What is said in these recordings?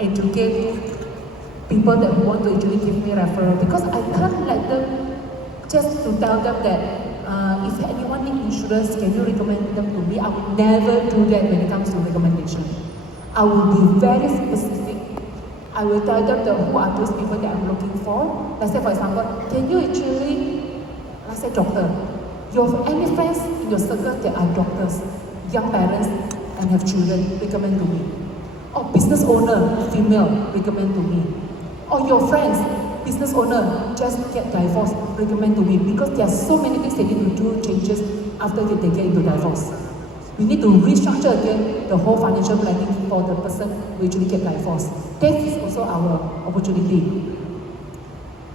educate people that want to actually give me referral, because I can't let them just to tell them that if anyone needs insurance, can you recommend them to me? I would never do that when it comes to recommendation. I will be very specific. I will tell them who are those people that I'm looking for. Let's say, for example, can you actually, let's say doctor, you have any friends in your circle that are doctors, young parents, and have children, recommend to me. Or business owner, female, recommend to me. Or your friends, business owner, just get divorced, recommend to me. Because there are so many things they need to do, changes after they get into divorce. We need to restructure again the whole financial planning for the person who actually get divorced. That is also our opportunity.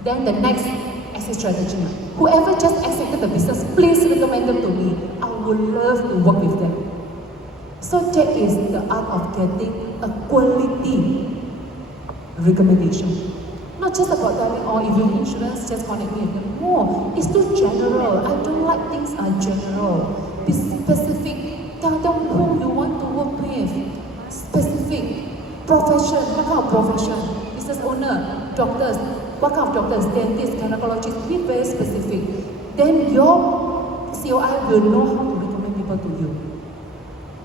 Then the next exit strategy. Whoever just exited the business, please recommend them to me. I would love to work with them. So that is the art of getting a quality recommendation. Not just about telling, oh, if you need insurance, just connect me. No, it's too general. I don't like things are general. Be specific. Tell them whom you want to work with. Specific. Profession. What kind of profession? Business owner, doctors. What kind of doctors? Dentists, gynecologists. Be very specific. Then your COI will know how to recommend people to you.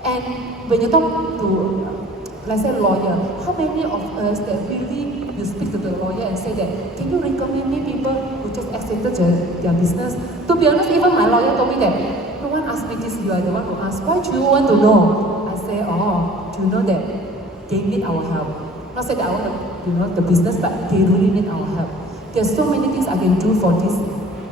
And when you talk to, let's say, lawyer, how many of us that really you speak to the lawyer and say that, can you recommend me people who just exited their business? To be honest, even my lawyer told me that, no one asked me this, you are the one who asked, why do you want to know? I say, oh, do you know that they need our help? Not say that I want the business, but they really need our help. There's so many things I can do for this,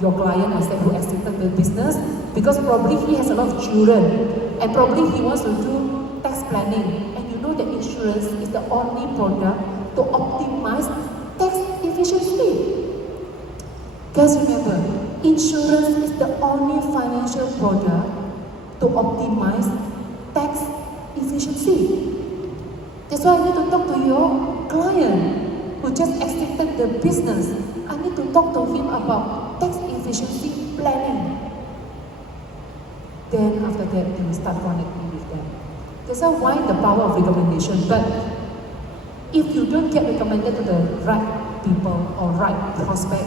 your client, I said, who exited the business, because probably he has a lot of children, and probably he wants to do tax planning. And you know that insurance is the only product to optimize tax efficiency. Guys, remember, insurance is the only financial product to optimize tax efficiency. That's why I need to talk to your client who just exited the business. I need to talk to him about tax efficiency planning. Then after that, you will start connecting with them. That's why the power of recommendation. But if you don't get recommended to the right people or right prospect,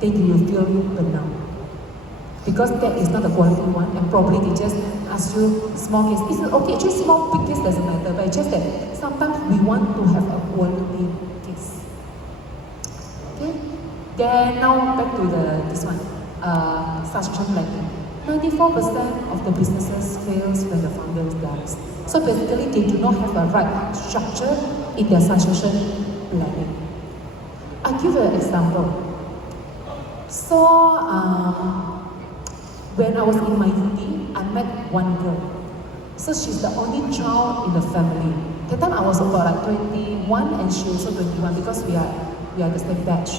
then you will feel burned out. Because that is not a quality one, and probably they just ask you small case. It's okay, actually small, big case doesn't matter, but it's just that sometimes we want to have a quality case. Okay? Then now back to this one, succession planning. 94% of the businesses fails when the founder dies. So basically, they do not have a right structure in their succession planning. I'll give you an example. So, when I was in my uni, I met one girl. So she's the only child in the family. That time I was about like 21 and she also 21 because we are the same batch.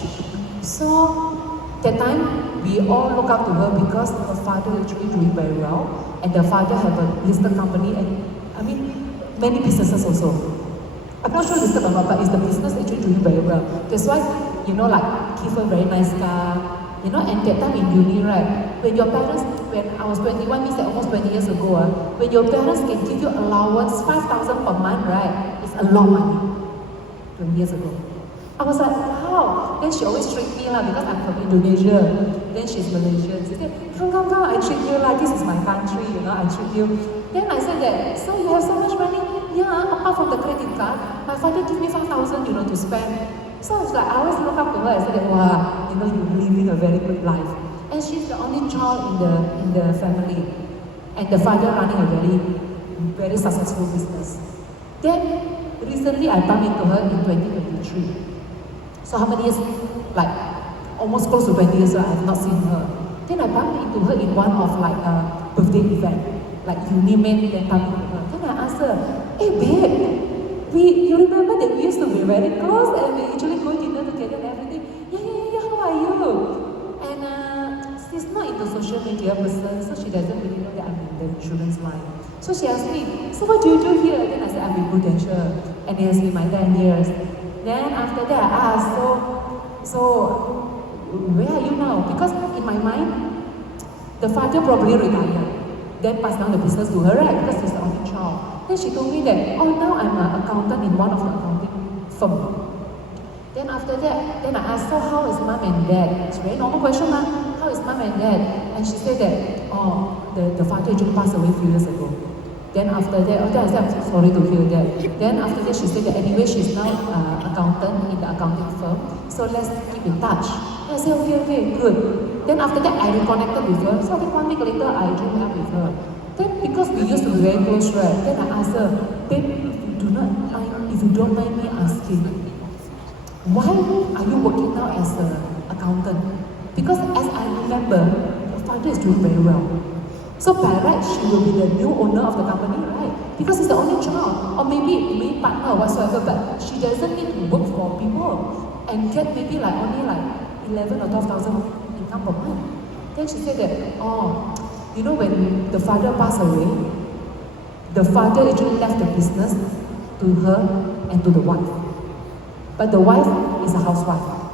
So that time we all look up to her because her father actually doing very well, and the father have a listed company, and I mean many businesses also. I'm not sure listed or not, but it's the business actually doing very well. That's why, like give her very nice car. And that time in uni, right, when I was 21, means that almost 20 years ago, when your parents can give you allowance 5,000 per month, right, it's a lot of money, 20 years ago. I was like, wow. Then she always treat me because I'm from Indonesia. Then she's Malaysian. She said, come, I treat you this is my country, I treat you. Then I said that, so you have so much money? Yeah, apart from the credit card, my father gave me 5,000, to spend. So I was like, I always look up to her and said, wow, you're living a very good life. And she's the only child in the family. And the father running a very, very successful business. Then, recently I bumped into her in 2023. So how many years? Like, almost close to 20 years, I have not seen her. Then I bumped into her in one of a birthday event. Like Unimate, then bumped into her. Then I asked her, hey babe, you remember that we used to be very close and we usually go dinner together and everything? Yeah, how are you? And she's not into social media person, so she doesn't really know that I'm in the insurance line. So she asked me, so what do you do here? Then I said, I'm in Prudential, and it has been my 10 years. Then after that I asked, so where are you now? Because in my mind, the father probably retired, then passed down the business to her, right? Because he's the only child. Then she told me that, now I'm an accountant in one of the accounting firm. Then after that, then I asked her, how is mom and dad? It's a very normal question, ma. How is mom and dad? And she said that, the father actually passed away a few years ago. Then after that, then I said, I'm so sorry to hear that. Then after that, she said that anyway, she's now accountant in the accounting firm, so let's keep in touch. And I said, okay, good. Then after that, I reconnected with her. So I think 1 week later, I joined up with her. Then because we used to be very close, right? Then I asked her, babe, if you don't mind me asking, why are you working now as an accountant? Because as I remember, your father is doing very well. So by right, she will be the new owner of the company, right? Because he's the only child, or maybe main partner or whatsoever, but she doesn't need to work for people and get maybe only 11 or 12,000 income per month. Then she said that, when the father passed away, the father actually left the business to her and to the wife. But the wife is a housewife,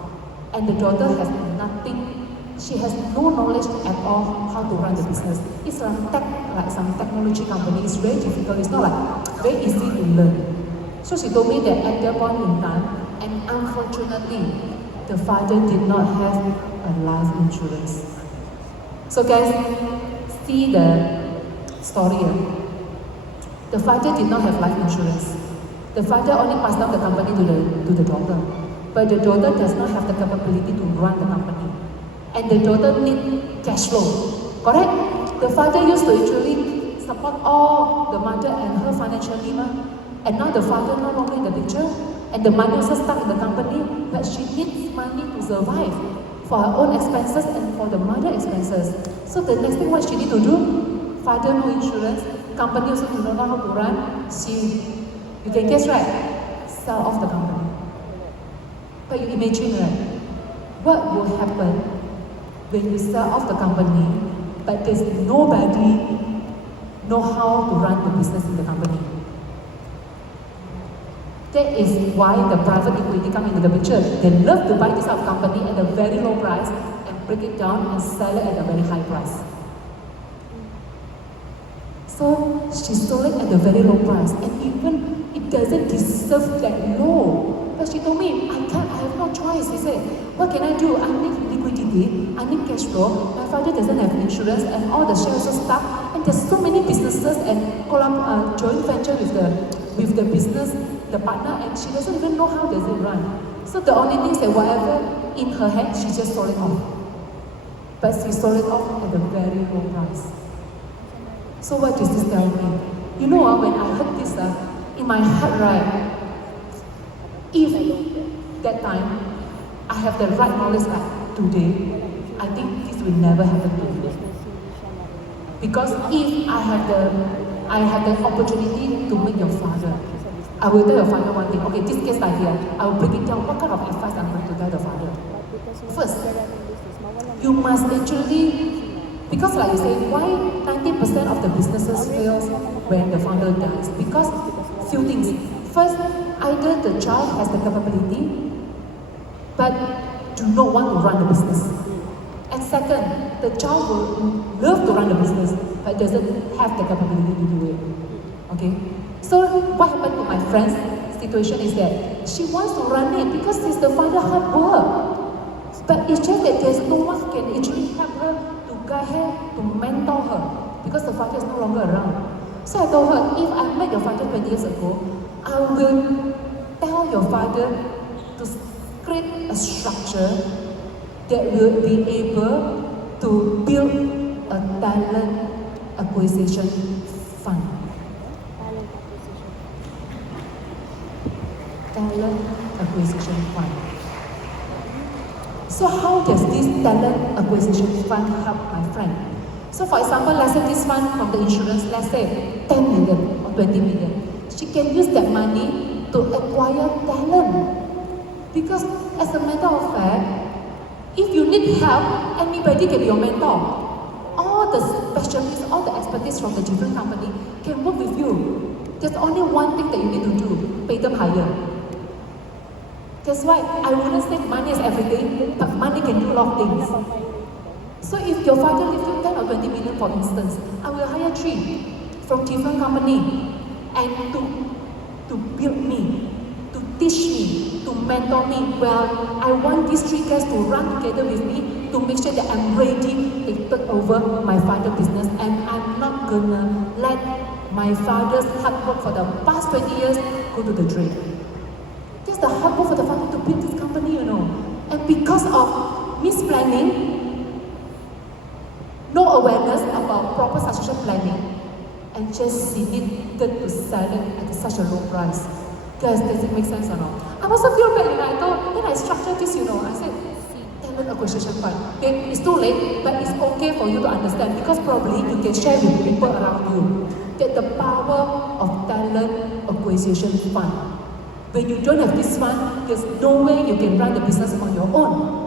and the daughter has nothing. She has no knowledge at all how to run the business. It's like some technology company. It's very difficult. It's not very easy to learn. So she told me that at that point in time, and unfortunately, the father did not have a life insurance. So guys, see the story here. The father did not have life insurance. The father only passed down the company to the daughter. But the daughter does not have the capability to run the company. And the daughter needs cash flow. Correct? The father used to actually support all the mother and her financially. And now the father no longer in the picture. And the money also stuck in the company. But she needs money to survive for her own expenses and for the mother expenses. So the next thing what she need to do? Father no insurance. Company also do not know how to run. You can guess, right? Sell off the company. But you imagine, right? What will happen when you sell off the company, but there's nobody know how to run the business in the company? That is why the private equity come into the picture. They love to buy this out of company at a very low price and break it down and sell it at a very high price. So she sold it at a very low price, and even it doesn't deserve that low. But she told me, I have no choice. She said, what can I do? I need liquidity, I need cash flow. My father doesn't have insurance, and all the shares are stuck. And there's so many businesses and joint venture with the business, the partner, and she doesn't even know how does it run. So the only thing is that whatever in her hand, she just sold it off. But she sold it off at a very low price. So what does this tell me? You know when I heard this, in my heart, right, if that time I have the right knowledge like today, I think this will never happen to me. Because if I have the opportunity to meet your father, I will tell your father one thing. Okay, this case like here, I will break it down. What kind of advice I'm going to tell the father? First, you must actually, because like you say, why 90% of the businesses fails when the founder dies? Because few things. First, either the child has the capability, but do not want to run the business. And second, the child will love to run the business, but doesn't have the capability to do it. Okay? So what happened to my friend's situation is that she wants to run it because it's the father hard work. But it's just that there's no one who can actually help her, to guide her, to mentor her, because the father is no longer around. So I told her, if I met your father 20 years ago, I will tell your father to create a structure that will be able to build a talent acquisition fund. Talent acquisition fund. So how does this talent acquisition fund help my friend? So for example, let's say this fund from the insurance, let's say 10 million or 20 million. She can use that money to acquire talent. Because as a matter of fact, if you need help, anybody can be your mentor. All the specialists, all the expertise from the different company can work with you. There's only one thing that you need to do, pay them higher. That's why I wouldn't say money is everything, but money can do a lot of things. So if your father gives you 10 or 20 million, for instance, I will hire 3 from different company and to build me, to teach me, to mentor me. Well, I want these three guys to run together with me to make sure that I'm ready to take over my father's business, and I'm not gonna let my father's hard work for the past 20 years go to the drain. That's the hard work for the father to build this company, you know. And because of misplanning, no awareness about proper succession planning, and just decided to sell it at such a low price. Guys, does it make sense or not? I also feel bad, you know. I thought, then I structured this, you know. I said, talent acquisition fund. Okay, it's too late, but it's okay for you to understand, because probably you can share with people around you that the power of talent acquisition fund. When you don't have this fund, there's no way you can run the business on your own.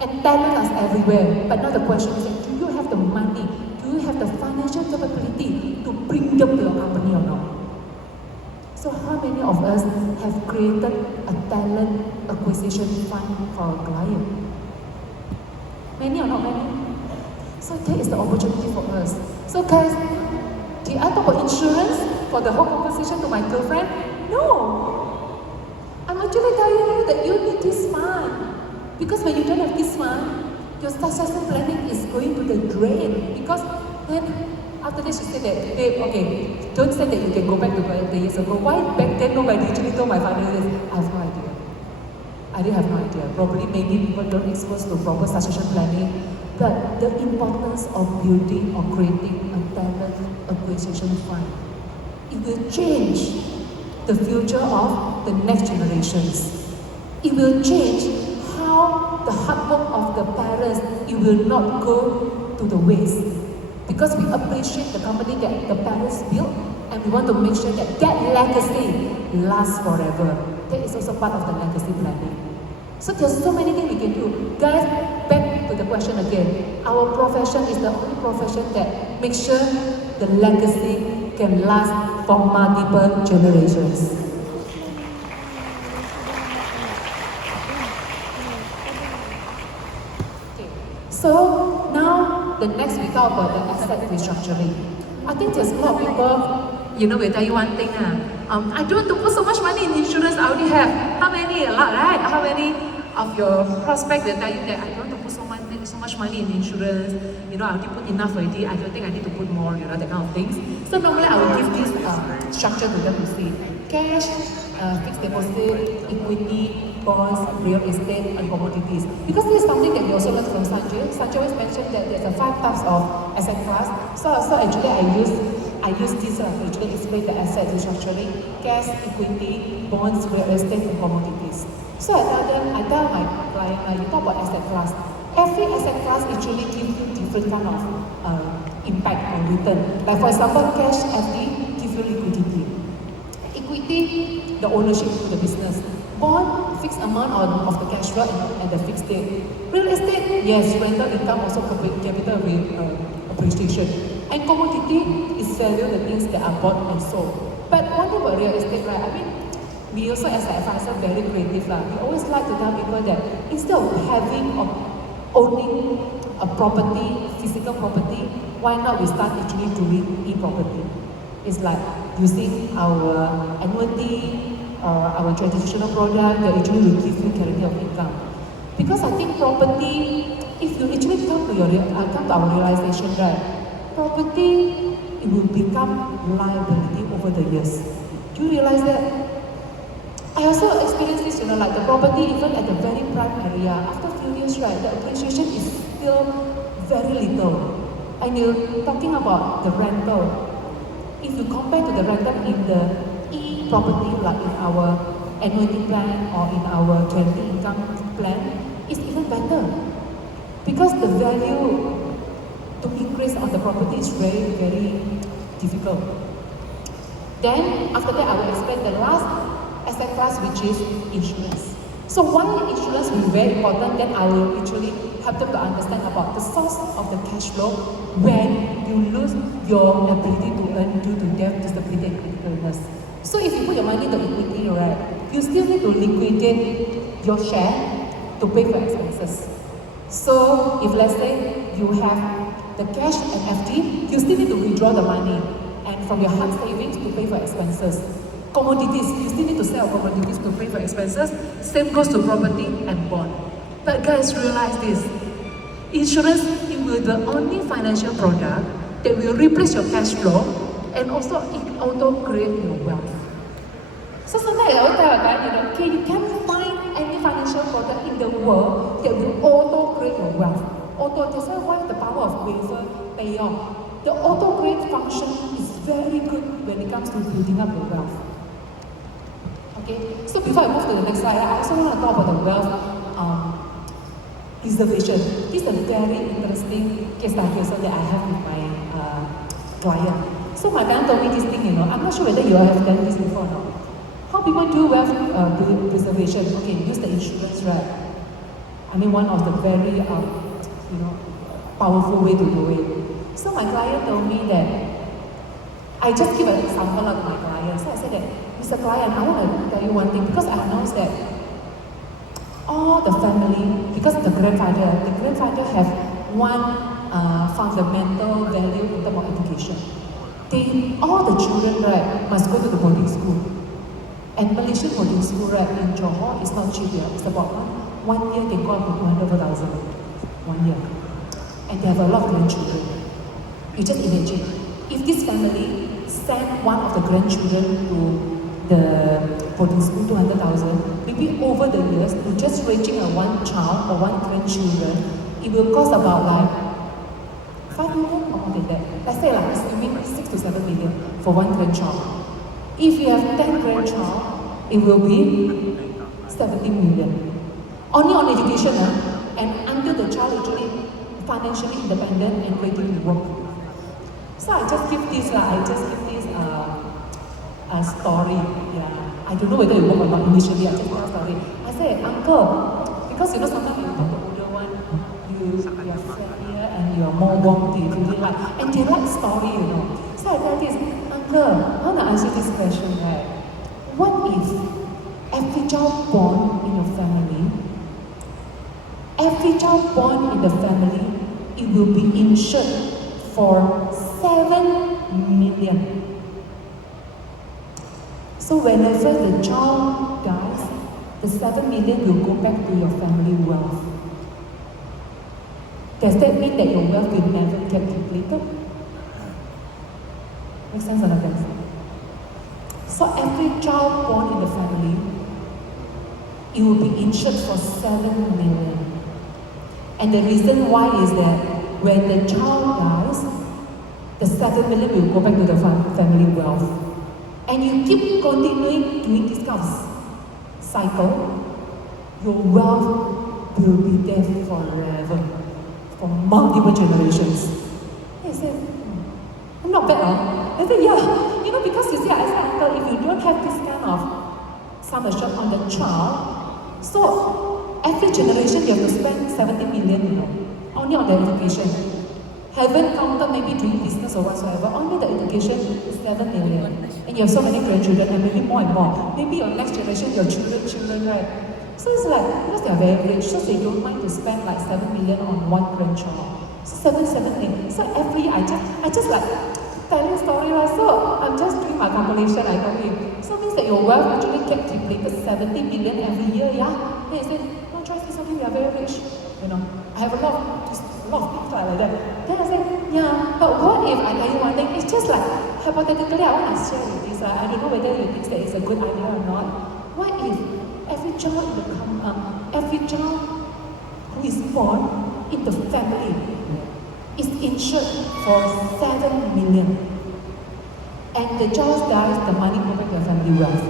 And talent is everywhere. But now the question is, do you have the money? Do you have the financial capability to bring them to your company or not? So how many of us have created a talent acquisition fund for our client? Many or not many? So that is the opportunity for us. So guys, did I talk about insurance for the whole conversation to my girlfriend? No. I'm actually telling you that you need this fund. Because when you don't have this fund, your succession planning is going to the drain. Because then, after this, she said that, babe, okay, don't say that you can go back to 20 years ago. Why back then nobody actually told my father this? I have no idea. I didn't have no idea. Probably maybe people don't expose to proper succession planning. But the importance of building or creating a talent acquisition fund, it will change the future of the next generations. It will change how the hard work of the parents, it will not go to the waste. Because we appreciate the company that the parents built, and we want to make sure that that legacy lasts forever. That is also part of the legacy planning. So there's so many things we can do. Guys, back to the question again. Our profession is the only profession that makes sure the legacy can last for multiple generations. So now the next we talk about the asset restructuring. I think there's a lot of people, you know, will tell you one thing. I don't want to put so much money in insurance, I already have. How many? A lot, right? How many of your prospects will tell you that I don't want to put so much money in insurance, you know, I already put enough already, I don't think I need to put more, you know, that kind of things. So normally I will give this structure to them to see. Cash, fixed deposit, equity, bonds, real estate, and commodities. Because this is something that we also learned from Sanjay. Sanjay always mentioned that there's a 5 types of asset class. So actually I use this to actually explain the asset restructuring: cash, equity, bonds, real estate, and commodities. So I tell my client, you talk about asset class. Every asset class actually gives you different kind of impact or return. Like for example, cash FD gives you liquidity. Equity, the ownership of the business. Bond, fixed amount of the cash flow and the fixed date. Real estate, yes, rental income, also capital appreciation. And commodity is value the things that are bought and sold. But one thing about real estate, right? I mean, we also as an advisor very creative. We always like to tell people that instead of having or owning a property, physical property, why not we start actually doing e-property? It's like using our annuity or our traditional product that actually will give you guarantee of income. Because I think property, if you actually come to our realization, right? Property, it will become liability over the years. Do you realize that? I also experienced this, you know, like the property, even at the very prime area, after a few years, right, the appreciation is still very little. And you're talking about the rental. If you compare to the rental in the e-property, like in our annuity plan or in our guaranteed income plan, it's even better. Because the value to increase on the property is very, very difficult. Then, after that, I will explain the last asset class, which is insurance. So why insurance will be very important, then I will actually help them to understand about the source of the cash flow when you lose your ability to earn due to death, disability, and critical illness. So if you put your money in the equity, right, you still need to liquidate your share to pay for expenses. So if let's say you have the cash and FD, you still need to withdraw the money and from your hard savings to pay for expenses. Commodities, you still need to sell commodities to pay for expenses. Same goes to property and bond. But guys, realize this. Insurance, it will be the only financial product that will replace your cash flow and also it auto-create your wealth. So sometimes I always tell a guy, okay, you can't find any financial product in the world that will auto-create your wealth. That's why the power of waiver pay off. The auto-create function is very good when it comes to building up your wealth. Okay, so before I move to the next slide, I also want to talk about the wealth preservation. This is a very interesting case study also that I have with my client. So my client told me this thing, I'm not sure whether you have done this before or not. How people do wealth preservation? Okay, use the insurance, right? I mean, one of the very, powerful way to do it. So my client told me that, I just give an example of my client. So I said that, Mr. Client, I want to tell you one thing, because I announced that all the family, because the grandfather have one fundamental value in terms of education. All the children, right, must go to the boarding school. And Malaysian boarding school, right, in Johor is not cheap here. It's about one year they go up to 200,000. 1 year. And they have a lot of grandchildren. You just imagine, if this family send one of the grandchildren to the boarding school, 200,000, maybe over the years, to just raising a one child or one grandchildren, it will cost about like 5 million or more than that. Let's say like, assuming 6 to 7 million for one grandchild. If you have 10 grandchild, it will be 17 million. Only on education, and until the child actually financially independent and ready to work. So I just give this story. Yeah, I don't know whether it work or not initially. I just tell a story. I say, uncle, because sometimes you talk the older one, you are friendlier and you are more warm, they really like, and they like story, So I tell this, uncle, I want to ask you this question, right? What if every child born in your family, it will be insured for 7 million. So whenever the child dies, the 7 million will go back to your family wealth. Does that mean that your wealth will never get depleted? Make sense or not, guys? So every child born in the family, it will be insured for 7 million. And the reason why is that when the child dies, the 7 million will go back to the family wealth. And you keep continuing doing this kind of cycle, your wealth will be there forever, for multiple generations. I said, not bad, huh? I said, yeah. Because you see, I said, uncle, if you don't have this kind of sum assured on the child, so every generation you have to spend 70 million, only on the education. Haven't counted maybe doing business or whatsoever, only the education is 7 million. And you have so many grandchildren, and maybe more and more. Maybe your next generation, your children, right? So it's like, because they're very rich, so they don't mind to spend like 7 million on one grandchild. So 7 million. So every year, I just like telling story, right? So I'm just doing my calculation, I told him. So it means that your wealth actually get depleted 70 million every year, yeah? Then he said, no choice, it's okay, we are very rich. I have a lot of people like that. Then I said, yeah, but what if I tell you one thing? It's just like, hypothetically, I want to share with this. I don't know whether you think that it's a good idea or not. What if every child who is born in the family is insured for 7 million, and the child dies, the money goes back to your family wealth?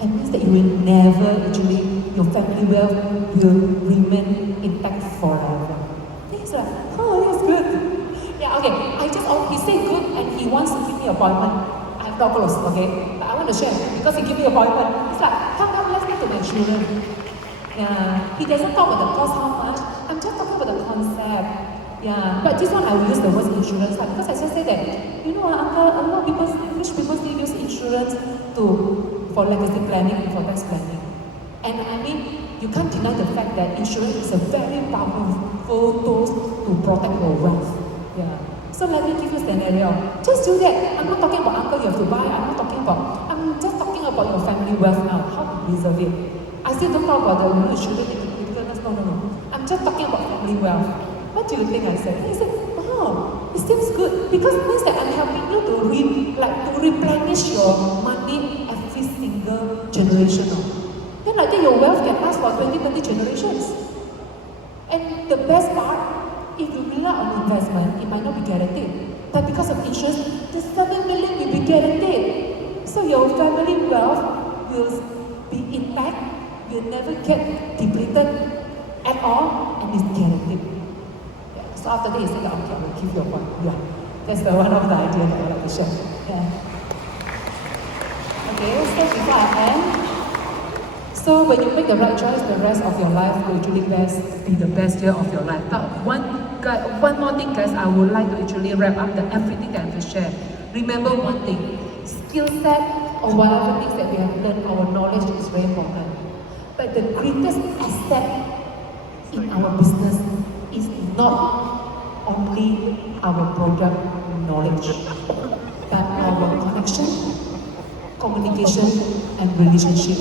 It means that you will never actually, your family wealth will remain intact forever. He's like, oh, that's good. Yeah, okay. He said good and he wants to give me an appointment. I have not close, okay? But I want to share because he gave me an appointment. He's like, come, let's get to my children. Yeah, he doesn't talk about the cost, how much. I'm just talking about the concept. Yeah, but this one I will use the word insurance because I just say that, uncle, a lot of people, rich people still use insurance for legacy planning and for tax planning. And I mean, you can't deny the fact that insurance is a very powerful tool to protect your wealth. Yeah. So let me give you a scenario. Just do that. I'm not talking about uncle you have to buy. I'm I'm just talking about your family wealth now, how to preserve it. I still don't talk about the you shouldn't need critical illness. No. I'm just talking about family wealth. What do you think I said? He said, oh, it seems good because it means that I'm helping you to replenish your money every single generation. Then I think your wealth can last for 20 generations. And the best part, if you rely on investment, it might not be guaranteed. But because of insurance, the 7 million will be guaranteed. So your family wealth will be intact, will never get depleted at all, and is guaranteed. Yeah. So after that, he said, okay, I will give you one. Yeah. That's one of the ideas that I like to share. Yeah. Okay, so before I end, so when you make the right choice, the rest of your life will actually be the best year of your life. But one more thing, guys, I would like to actually wrap up everything that I have to share. Remember one thing, skill set or whatever things that we have learned, our knowledge is very important. But the greatest asset in our business is not only our product knowledge, but our connection, communication, and relationship.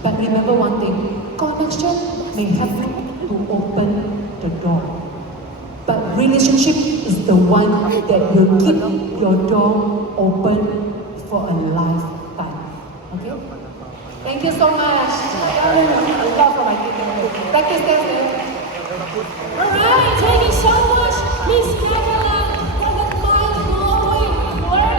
But remember one thing, connection may help you to open the door. But relationship is the one that will keep your door open for a lifetime. Okay? Thank you so much. A lot for my team. Thank you, Stephanie. Alright, thank you so much, Miss Kaka.